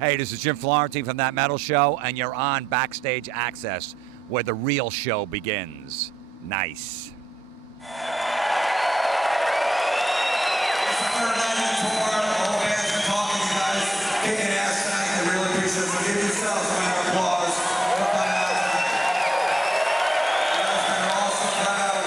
Hey, this is Jim Florentine from That Metal Show, and you're on Backstage Access, where the real show begins. Nice. It's the third night of the tour. The whole band's been talking. You guys kicking ass tonight. I really appreciate it. So give yourselves a round of applause for coming out tonight. You guys have been awesome crowd.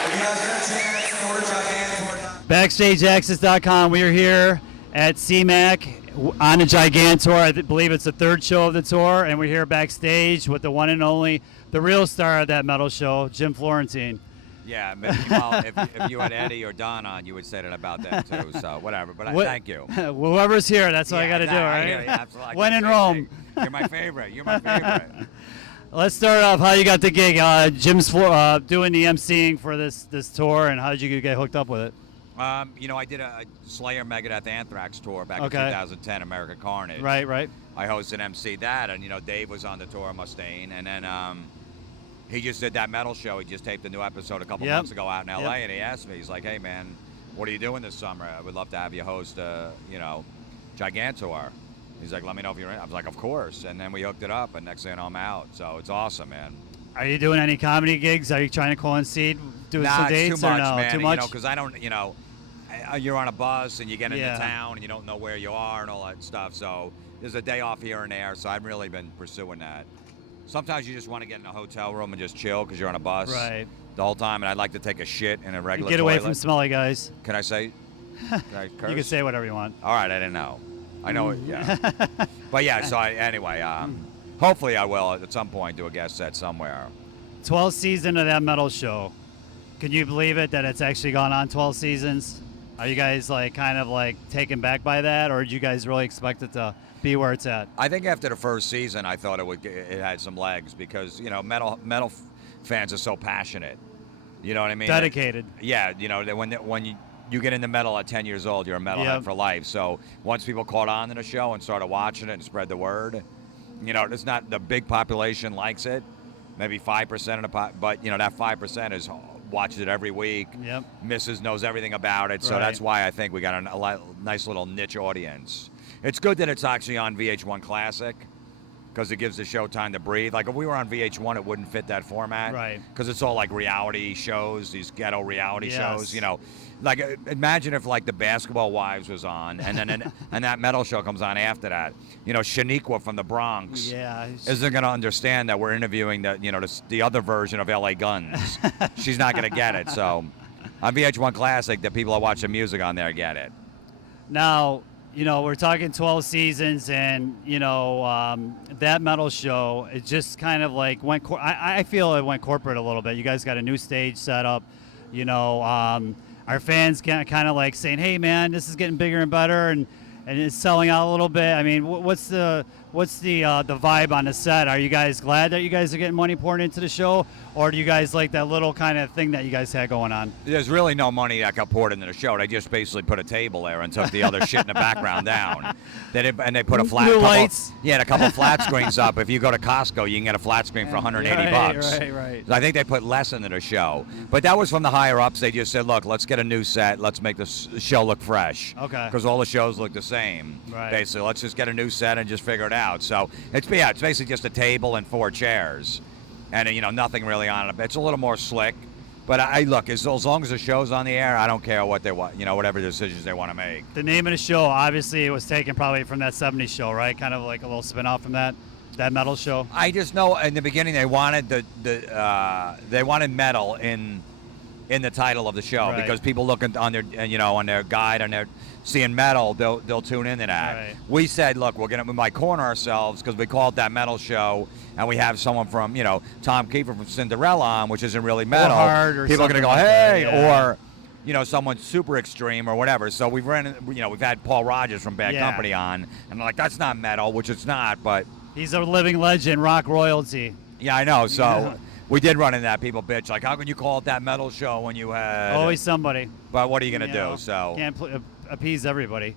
If you guys get a chance, go to GIgantour. BackstageAccess.com. We are here at CMAC on the GIgantour. I believe it's the third show of the tour, and we're here backstage with the one and only, the real star of That Metal Show, Jim Florentine. Yeah, well, if you had Eddie or Don on, you would say that about them too. So whatever. But thank you. Whoever's here, that's what I got to do, right? Yeah, absolutely. When in Rome. You're my favorite. You're my favorite. Let's start off. How you got the gig? Jim's doing the emceeing for this tour, and how did you get hooked up with it? I did a Slayer, Megadeth, Anthrax tour back in 2010, American Carnage. Right. I hosted and MC that, and Dave was on the tour, Mustaine, and then he just did That Metal Show. He just taped a new episode a couple months ago out in LA, and he asked me, he's like, "Hey man, what are you doing this summer? I would love to have you host, GIgantour." He's like, "Let me know if you're in." I was like, "Of course," and then we hooked it up, and next thing I'm out. So it's awesome, man. Are you doing any comedy gigs? Are you trying to coincide doing some dates it's too much, or no? Man. Too much? Because I don't, you're on a bus and you get into town and you don't know where you are and all that stuff. So there's a day off here and there. So I've really been pursuing that. Sometimes you just want to get in a hotel room and just chill because you're on a bus the whole time. And I'd like to take a shit in a regular Get away toilet. from smelly guys. Can I say? Can I curse? You can say whatever you want. All right, I didn't know. I know it, yeah. But yeah, so hopefully I will at some point do a guest set somewhere. 12th season of That Metal Show. Can you believe it that it's actually gone on 12 seasons? Are you guys kind of taken back by that, or did you guys really expect it to be where it's at? I think after the first season, I thought it had some legs because metal fans are so passionate. You know what I mean? Dedicated. Yeah, when you get into metal at 10 years old, you're a metalhead for life. So once people caught on to the show and started watching it and spread the word, it's not the big population likes it. Maybe 5% of the but that 5% is watches it every week. Yep. Mrs. knows everything about it, so that's why I think we got a nice little niche audience. It's good that it's actually on VH1 Classic because it gives the show time to breathe. Like if we were on VH1, it wouldn't fit that format. Right. Because it's all like reality shows, these ghetto reality shows. Like imagine if the Basketball Wives was on, and then and That Metal Show comes on after that. Shaniqua from the Bronx isn't going to understand that we're interviewing the other version of LA Guns. She's not going to get it. So on VH1 Classic, the people that watch the music on there get it. Now, we're talking 12 seasons, and That Metal Show, it just kind of went. I feel it went corporate a little bit. You guys got a new stage set up. Our fans kind of saying, "Hey, man, this is getting bigger and better," and it's selling out a little bit. I mean, what's the vibe on the set? Are you guys glad that you guys are getting money poured into the show, or do you guys like that little kind of thing that you guys had going on? There's really no money that got poured into the show. They just basically put a table there and took the other shit in the background down. And they put a lights. A couple flat screens up. If you go to Costco, you can get a flat screen for 180 bucks. Right. I think they put less into the show, but that was from the higher ups. They just said, "Look, let's get a new set. Let's make the show look fresh." Okay. Because all the shows look the same. Right. Basically, let's just get a new set and just figure it out. So it's basically just a table and 4 chairs, and nothing really on it. It's a little more slick, but look, as long as the show's on the air, I don't care what they want, whatever decisions they want to make. The name of the show, obviously, it was taken probably from that '70s show, right? Kind of like a little spin-off from that Metal Show. I just know in the beginning they wanted they wanted metal in the title of the show because people looking on their on their guide and they're seeing metal, they'll tune into that. Right. We said, look, we might corner ourselves because we call it That Metal Show, and we have someone from Tom Kiefer from Cinderella on, which isn't really metal. Or people are gonna go, hey, or someone super extreme or whatever. So we've had Paul Rogers from Bad Company on, and they're like, that's not metal, which it's not, but he's a living legend, rock royalty. Yeah, I know. So we did run into that. People bitch like, how can you call it That Metal Show when you had always somebody? But what are you gonna do? So can't appease everybody.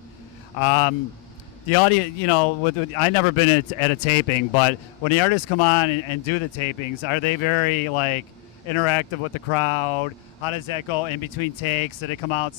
The audience, I never been at a taping, but when the artists come on and do the tapings, are they very interactive with the crowd? How does that go in between takes? Do they come out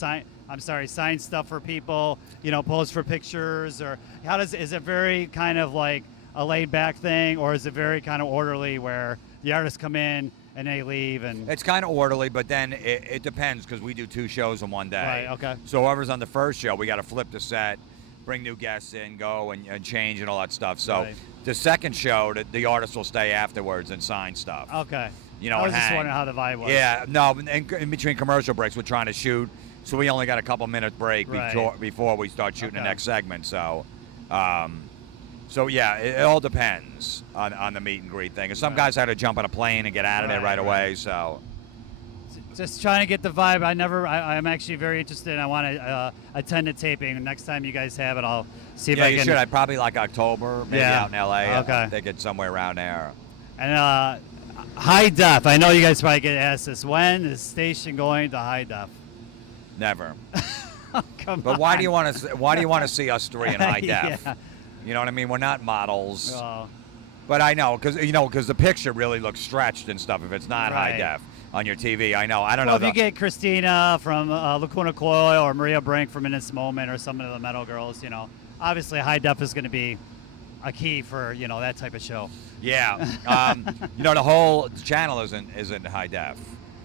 sign stuff for people, pose for pictures, or is it very kind of like a laid back thing, or is it very kind of orderly where the artists come in and they leave? And it's kind of orderly, but then it depends because we do 2 shows in one day. Right, okay. So whoever's on the first show, we got to flip the set, bring new guests in, go and change and all that stuff. So Right. the second show, the artists will stay afterwards and sign stuff. Okay. I was and just hang. wondering how the vibe was. Yeah, no, in between commercial breaks, we're trying to shoot, so we only got a couple minute break Right. before we start shooting the Okay. next segment. So, yeah, it all depends on the meet and greet thing. And some guys had to jump on a plane and get out of there right away. So, Just trying to get the vibe. I'm actually very interested. I want to attend a taping. Next time you guys have it, I'll see if yeah, I you can. should. I'd probably like October, maybe Yeah. out in LA. Okay. I think it's somewhere around there. And high def. I know you guys probably get asked this. When is station going to high def? Never. Come But on. why do you want to? Why do you want to see us 3 in high def? Yeah. You know what I mean? We're not models. Oh, But I know, because the picture really looks stretched and stuff if it's not high Right. def on your TV. I know. I don't well, know. if you get Christina from Lacuna Coil or Maria Brink from In This Moment or some of the Metal Girls, obviously high def is going to be a key for, that type of show. Yeah. The whole channel isn't high def.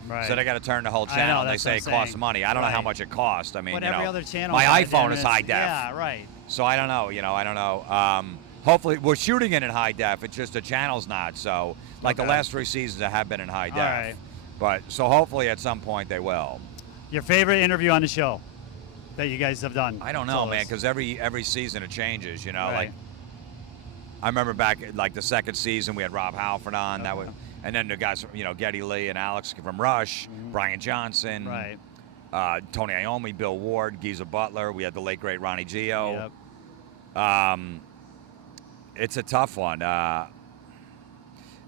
Right. So they got to turn the whole I channel. know, and they that's say what it I'm costs saying. money. I don't know how Right. much it costs. I mean, But every other channel. my goddamn iPhone it, is high def. Yeah, right. So I don't know. I don't know. Hopefully, we're shooting it in high def. It's just the channel's not. So, like the Okay. last 3 seasons, I have been in high def. right. But so hopefully at some point they will. Your favorite interview on the show that you guys have done? I don't know, Tell man, us. because every season it changes. Right. Like I remember back like the second season we had Rob Halford on. That was, and then the guys, Geddy Lee and Alex from Rush, Brian Johnson, Right. Tony Iommi, Bill Ward, Geezer Butler. We had the late great Ronnie Gio. Yep. It's a tough one.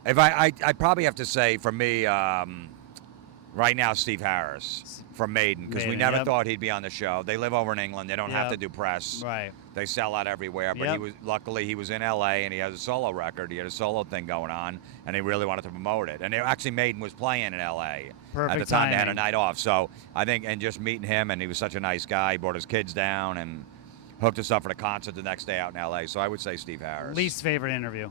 If I probably have to say for me, right now Steve Harris from Maiden, because we Maiden, never yep. thought he'd be on the show. They live over in England. They don't have Yep. to do press. Right. They sell out everywhere. But Yep. luckily he was in LA and he has a solo record. He had a solo thing going on, and he really wanted to promote it. And actually Maiden was playing in LA Perfect at the time. They had a timing. night off. So I think, and just meeting him, and he was such a nice guy. He brought his kids down and hooked us up for the concert the next day out in LA. So I would say Steve Harris. Least favorite interview?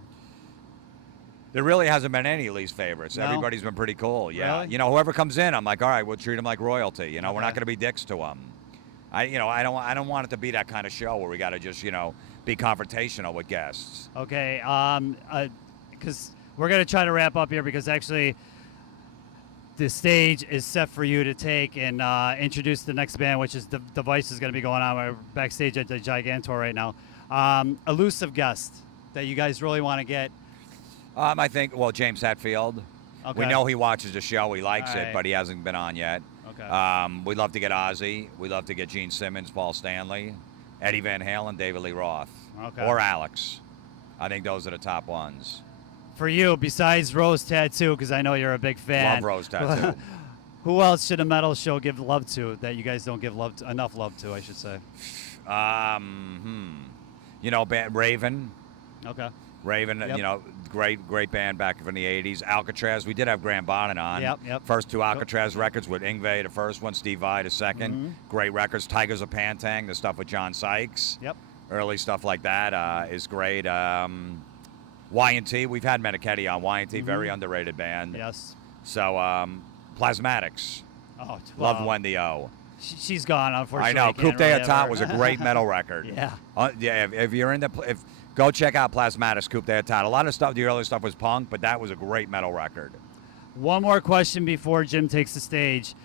There really hasn't been any least favorites. No? Everybody's been pretty cool. Yeah. Really? Whoever comes in, I'm like, all right, we'll treat them like royalty. We're Okay. not going to be dicks to them. I don't want it to be that kind of show where we got to just, be confrontational with guests. Okay. Because we're going to try to wrap up here because actually the stage is set for you to take and introduce the next band, which is the Device is going to be going on. We're backstage at the GIgantour right now. Elusive guest that you guys really want to get. I think, James Hetfield. Okay. We know he watches the show. He likes All it, right. but he hasn't been on yet. Okay. We'd love to get Ozzy. We'd love to get Gene Simmons, Paul Stanley, Eddie Van Halen, David Lee Roth, Okay. or Alex. I think those are the top ones. For you, besides Rose Tattoo, because I know you're a big fan. Love Rose Tattoo. Who else should a metal show give love to that you guys don't give enough love to, I should say? Raven. Okay. Raven, Yep. great band back from the 80s. Alcatraz, we did have Graham Bonnet on. Yep. First 2 Alcatraz records with Yngwie, the first one, Steve Vai, the second. Mm-hmm. Great records. Tigers of Pantang, the stuff with John Sykes. Yep. Early stuff like that is great. Y&T, we've had Meniketti on. Y&T, very underrated band. Yes. So, Plasmatics. Oh, Love Wendy O. She's gone, I unfortunately. know. Can't Coupe really de have Etat her. was a great metal record. Yeah. If you're into, go check out Plasmatics, Coupe de Etat. A lot of stuff, the early stuff was punk, but that was a great metal record. One more question before Jim takes the stage.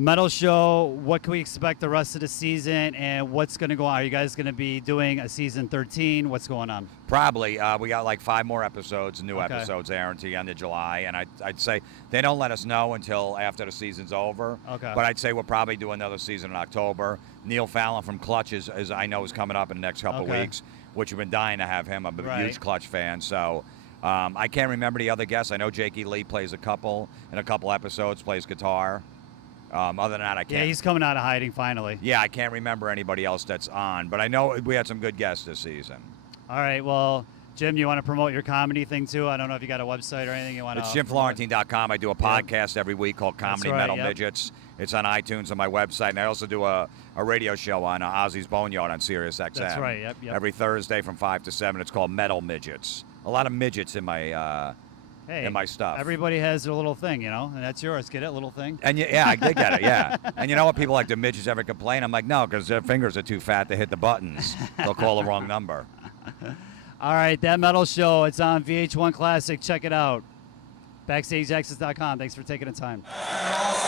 Metal show, what can we expect the rest of the season, and what's going to go on? Are you guys going to be doing a season 13? What's going on? Probably. We got like 5 more episodes, new Okay. episodes airing to the end of July, and I'd say they don't let us know until after the season's over. Okay. But I'd say we'll probably do another season in October. Neil Fallon from Clutch is I know is coming up in the next couple Okay. weeks, which we've been dying to have him. I'm a Right. huge Clutch fan, so I can't remember the other guests. I know Jakey Lee plays in a couple episodes, plays guitar. Other than that, I can't. Yeah, he's coming out of hiding finally. Yeah, I can't remember anybody else that's on, but I know we had some good guests this season. All right, well, Jim, you want to promote your comedy thing too? I don't know if you got a website or anything you want to. It's JimFlorentine.com. I do a podcast every week called Comedy Metal Midgets. It's on iTunes on my website, and I also do a radio show on Ozzy's Boneyard on Sirius XM. That's right. Yep. Every Thursday from 5 to 7. It's called Metal Midgets. A lot of midgets in my in my stuff. Everybody has their little thing, you know, and that's yours. Get it, little thing. And yeah, I did get it. Yeah. And you know what? People like, do midgets ever complain? I'm like, no, because their fingers are too fat to hit the buttons. They'll call the wrong number. All right, That Metal Show. It's on VH1 Classic. Check it out. BackstageAccess.com. Thanks for taking the time. And also,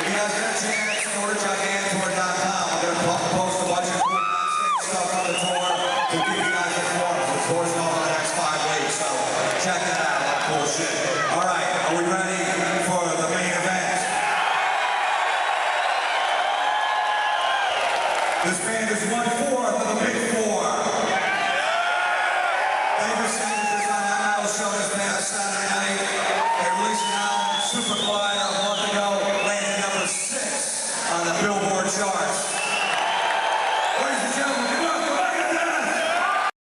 if you guys get a chance, order GIgantour.